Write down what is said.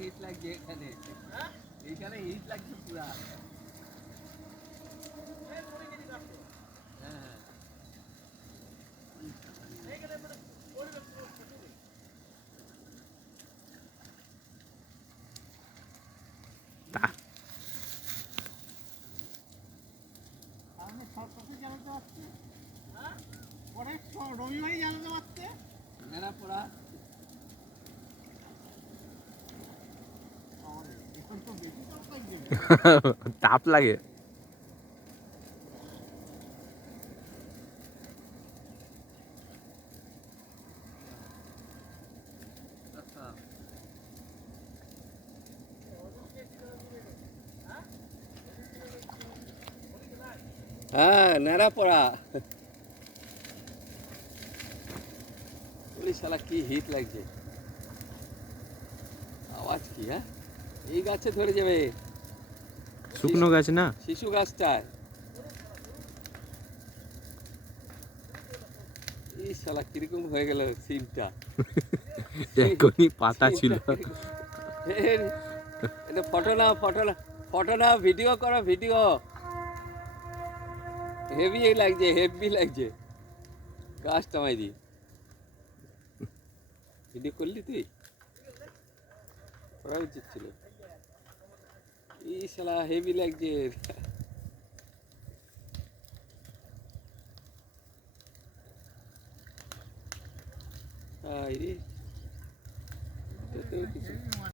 Hit লাগছে এখানে, এইখানে হিট লাগছে পুরা। রবিবারই জানাতে পারছে মেলা পড়া তাপ লাগে। হ্যাঁ নেড়া পড়া। বলি শালা কি হিট লাগছে, আওয়াজ কি? হ্যাঁ এই গাছে ধরে যাবে, শুকনো গাছ না, শিশু গাছটায়। এই শালা কিরকম হয়ে গেল সিনটা। এখনই পাতা ছিল। এটা ফটো নাও, ফটো নাও, ভিডিও করো, ভিডিও। হেভি লাগছে, হেভি লাগছে গাছটা মাইরি। ভিডিও করলি তুই? করা উচিত ছিল। এই শালা হেভি লাগছে। রে